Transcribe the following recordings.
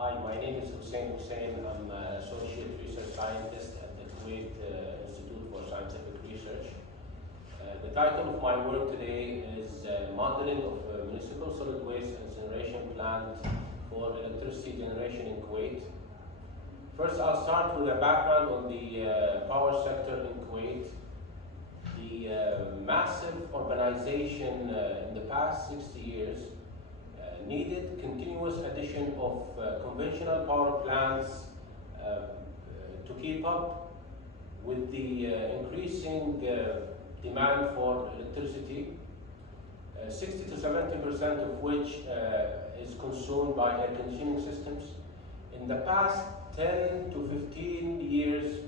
Hi, my name is Hussain. I'm an associate research scientist at the Kuwait Institute for Scientific Research. The title of my work today is Modeling of a Municipal Solid Waste Incineration Plant for Electricity Generation in Kuwait. First, I'll start with a background on the power sector in Kuwait. The massive urbanization in the past 60 years needed continuous addition of conventional power plants to keep up with the increasing demand for electricity, 60 to 70% of which is consumed by air conditioning systems. In the past 10 to 15 years,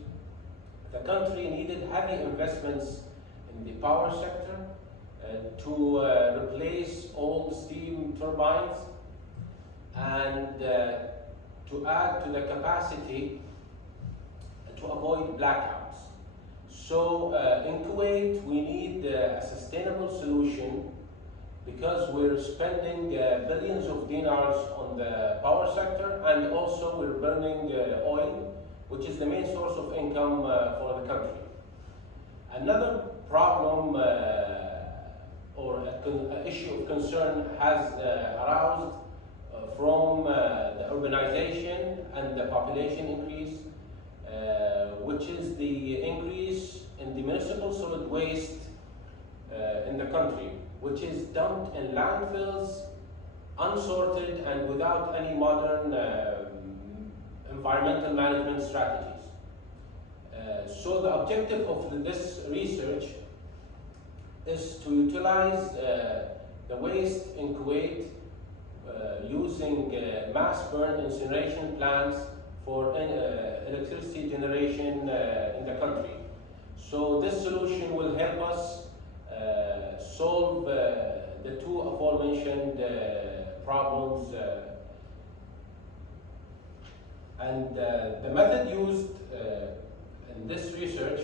the country needed heavy investments in the power sector to replace old steam turbines and to add to the capacity to avoid blackouts. So in Kuwait, we need a sustainable solution because we're spending billions of dinars on the power sector, and also we're burning oil, which is the main source of income for the country. Another problem or an issue of concern has aroused from the urbanization and the population increase, which is the increase in the municipal solid waste in the country, which is dumped in landfills, unsorted and without any modern environmental management strategies. So the objective of this research is to utilize the waste in Kuwait using mass burn incineration plants for electricity generation in the country. So this solution will help us solve the two aforementioned problems. And the method used in this research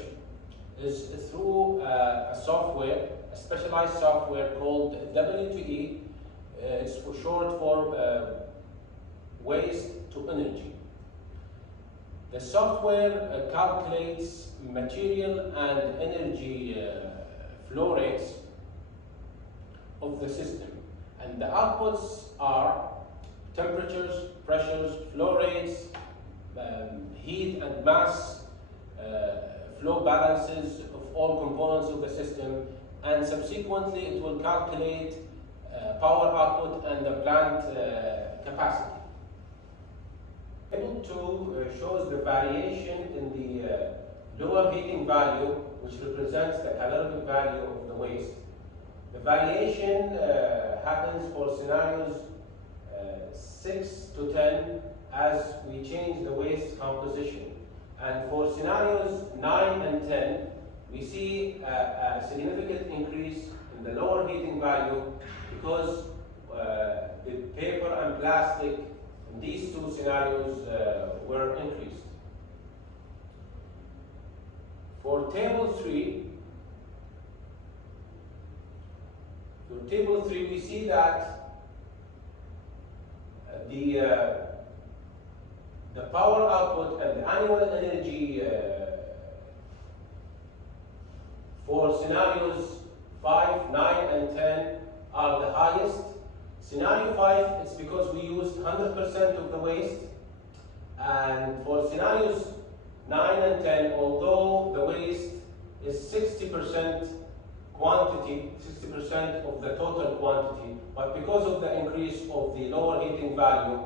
is through a software, a specialized software called W2E. It's for short for waste to energy. The software calculates material and energy flow rates of the system, and the outputs are temperatures, pressures, flow rates, heat and mass flow balances of all components of the system, and subsequently it will calculate power output and the plant capacity. Table 2 shows the variation in the lower heating value, which represents the calorific value of the waste. The variation happens for scenarios 6 to 10 as we change the waste composition. And for scenarios 9 and 10, we see a significant increase in the lower heating value because the paper and plastic in these two scenarios were increased. For table 3, we see that the power output and the annual energy for scenarios 5, 9, and 10 are the highest. Scenario 5, it's because we used 100% of the waste. And for scenarios 9 and 10, although the waste is 60% quantity, 60% of the total quantity, but because of the increase of the lower heating value,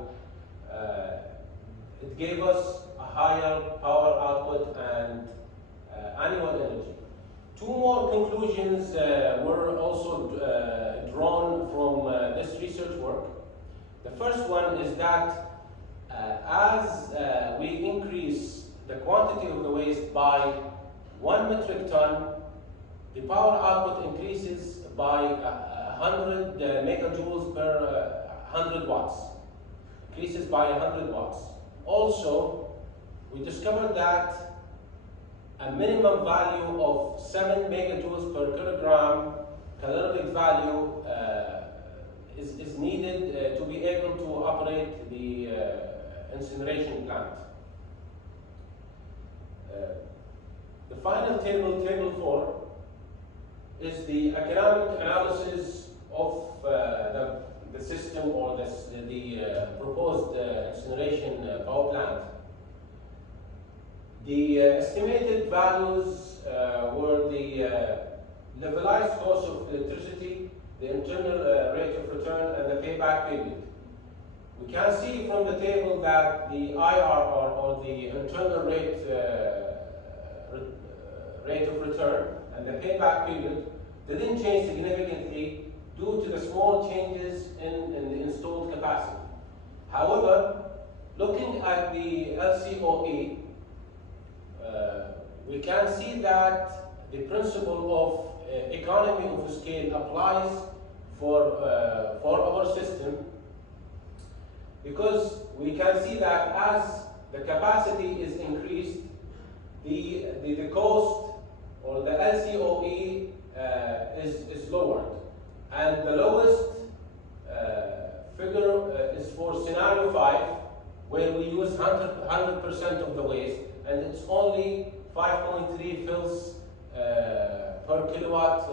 it gave us a higher power output and annual energy. Two more conclusions were also drawn from this research work. The first one is that as we increase the quantity of the waste by 1 metric ton, the power output increases by 100 megajoules per 100 watts. Increases by 100 watts. Also, we discovered that a minimum value of 7 megajoules per kilogram calorific value is needed to be able to operate the incineration plant. The final table, table 4, is the economic analysis of the system or the proposed incineration power plant. The estimated values were the levelized cost of electricity, the internal rate of return, and the payback period. We can see from the table that the IRR, or the internal rate of return, and the payback period didn't change significantly due to the small changes in the installed capacity. However, looking at the LCOE, we can see that the principle of economy of scale applies for our system, because we can see that as the capacity is increased, the cost or the LCOE is lowered, and the lowest figure is for scenario 5, where we use 100% of the waste, and it's only 5.3 fils per kilowatt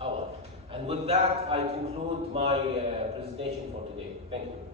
hour. And with that, I conclude my presentation for today. Thank you.